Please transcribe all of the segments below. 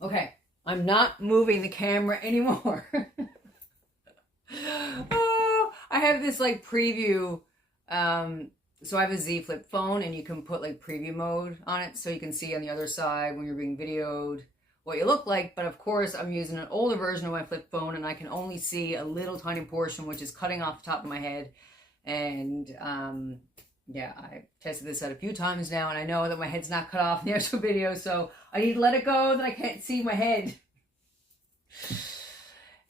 Okay, I'm not moving the camera anymore. Oh, I have this like preview. So I have a Z Flip phone, and you can put like preview mode on it, so you can see on the other side when you're being videoed what you look like. But of course, I'm using an older version of my flip phone, and I can only see a little tiny portion, which is cutting off the top of my head. And yeah, I tested this out a few times now, and I know that my head's not cut off in the actual video, so I need to let it go that I can't see my head.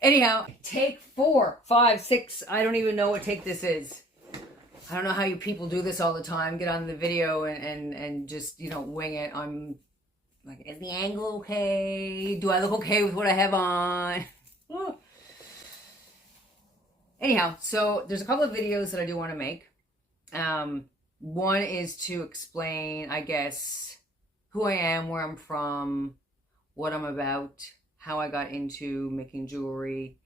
Anyhow, take 4, 5, 6. I don't even know what take this is. I don't know how you people do this all the time. Get on the video and just, you know, wing it. I'm like, is the angle okay? Do I look okay with what I have on? Anyhow, so there's a couple of videos that I do want to make. One is to explain, I guess, who I am, where I'm from, what I'm about, how I got into making jewelry,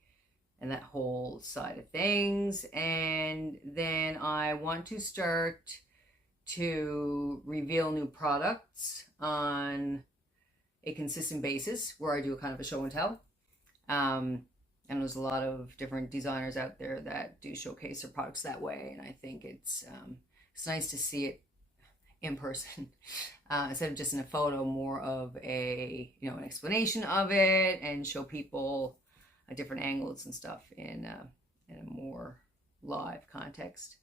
and that whole side of things. And then I want to start to reveal new products on a consistent basis where I do a kind of a show and tell. And there's a lot of different designers out there that do showcase their products that way, and I think it's nice to see it in person instead of just in a photo. More of a, you know, an explanation of it, and show people different angles and stuff in a more live context.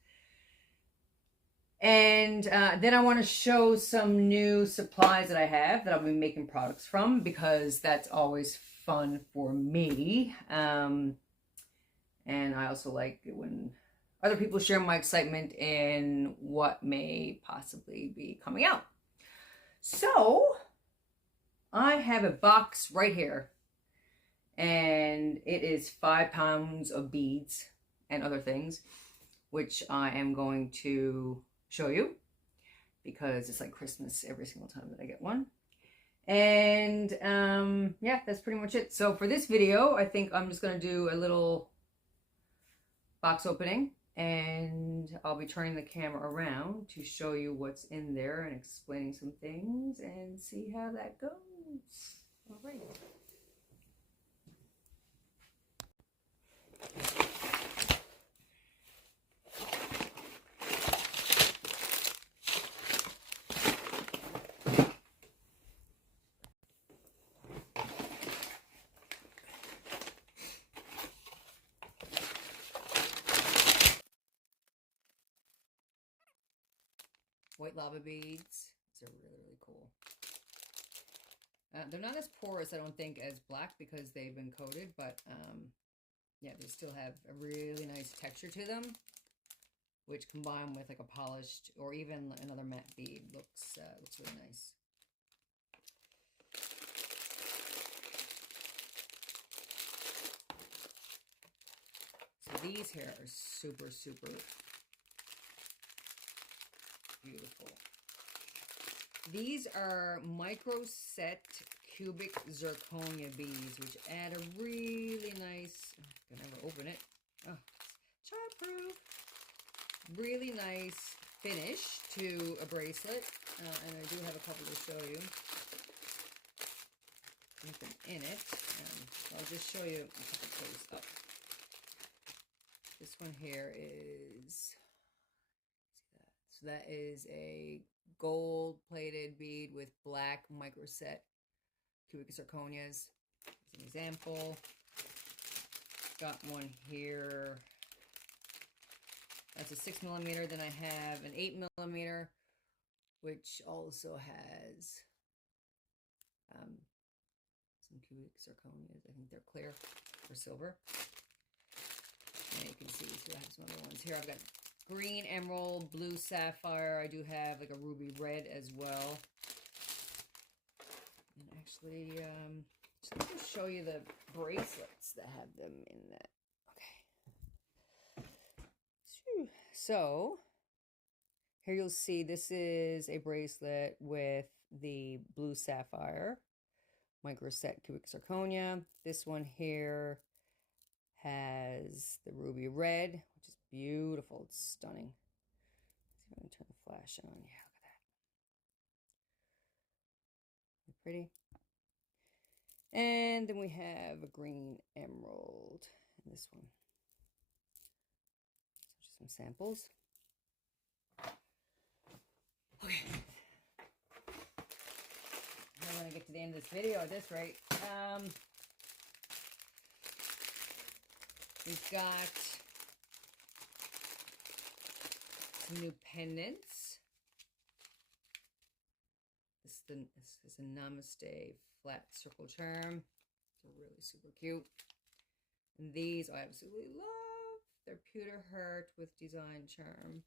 And then I want to show some new supplies that I have that I'll be making products from, because that's always fun for me. And I also like it when other people share my excitement in what may possibly be coming out. So I have a box right here, and it is 5 pounds of beads and other things, which I am going to show you because it's like Christmas every single time that I get one. And yeah, that's pretty much it. So for this video, I think I'm just going to do a little box opening, and I'll be turning the camera around to show you what's in there and explaining some things and see how that goes. All right. White lava beads. These are really, really cool. They're not as porous, I don't think, as black because they've been coated, but yeah, they still have a really nice texture to them, which combined with like a polished or even another matte bead looks really nice. So these here are super, super beautiful. These are micro-set cubic zirconia beads, which add a really nice, I can never open it, oh, childproof, really nice finish to a bracelet. And I do have a couple to show you with them in it. I'll just show you a couple close up. This one here is, so that is a gold-plated bead with black microset cubic zirconias. As an example, got one here. That's a 6mm. Then I have an 8mm, which also has some cubic zirconias. I think they're clear or silver. And you can see, so I have some other ones here. I've got green emerald, blue sapphire. I do have like a ruby red as well. And actually, just let me show you the bracelets that have them in that. Okay. So here you'll see this is a bracelet with the blue sapphire, microset cubic zirconia. This one here has the ruby red, which is beautiful. It's stunning. Let's see if I can turn the flash on. Yeah, look at that. Pretty. And then we have a green emerald in this one. So just some samples. Okay. I'm going to get to the end of this video at this rate. We've got some new pendants. This is a Namaste flat circle charm. They're really super cute. And these I absolutely love. They're pewter heart with design charm.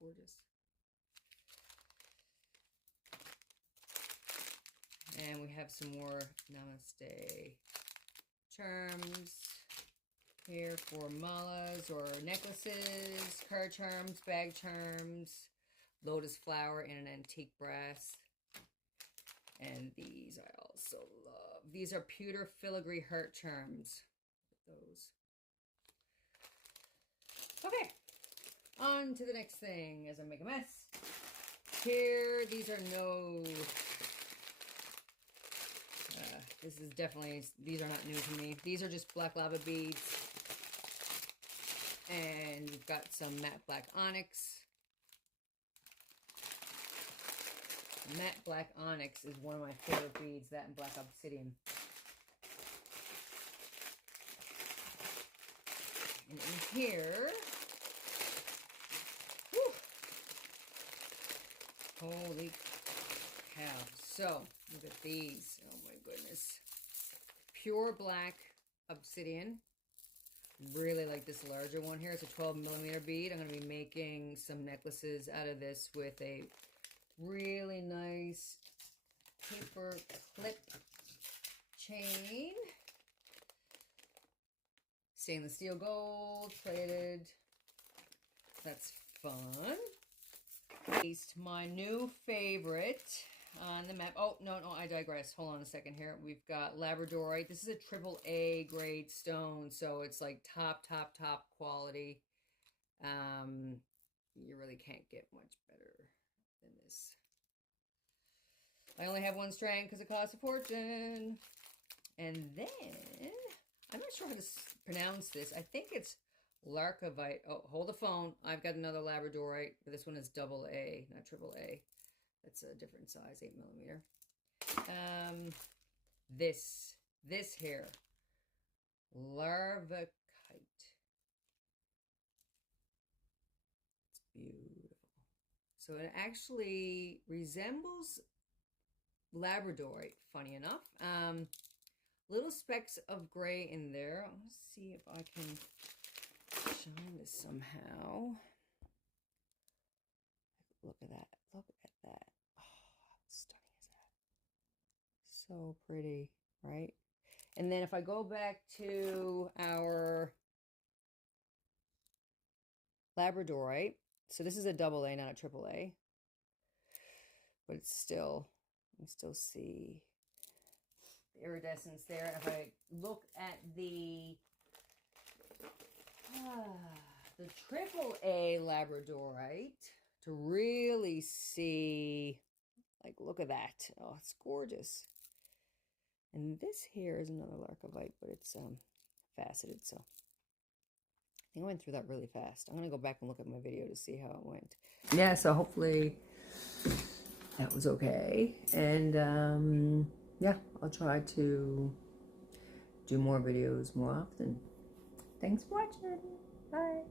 Gorgeous. And we have some more Namaste charms here for malas or necklaces, card charms, bag charms, lotus flower in an antique brass. And these I also love. These are pewter filigree heart charms. Those. Okay, on to the next thing as I make a mess. Here, these are no... this is definitely, these are not new to me. These are just black lava beads. And we've got some matte black onyx. Matte black onyx is one of my favorite beads, that and black obsidian. And in here, whew, holy cow. So, look at these. Oh my goodness. Pure black obsidian. Really like this larger one here. It's a 12mm bead. I'm going to be making some necklaces out of this with a really nice paper clip chain. Stainless steel gold plated. That's fun. My new favorite on the map. Oh, no, I digress. Hold on a second here. We've got labradorite. This is a AAA grade stone, so it's like top quality. You really can't get much better than this. I only have one strand because it costs a fortune. And then, I'm not sure how to pronounce this. I think it's Larcovite. Oh, hold the phone. I've got another labradorite, but this one is AA, not AAA. That's a different size, 8mm. This here, Larvakite. It's beautiful. So it actually resembles labradorite, funny enough. Little specks of gray in there. Let's see if I can shine this somehow. Look at that. Look at that. Oh, how stunning is that? So pretty, right? And then if I go back to our labradorite, so this is a AA, not a AAA. But it's still, you can still see the iridescence there. And if I look at the AAA labradorite, to really see, like, look at that. Oh, it's gorgeous. And this here is another Larcovite, but it's faceted, so I think I went through that really fast. I'm going to go back and look at my video to see how it went. Yeah, so hopefully that was okay. And yeah, I'll try to do more videos more often. Thanks for watching. Bye.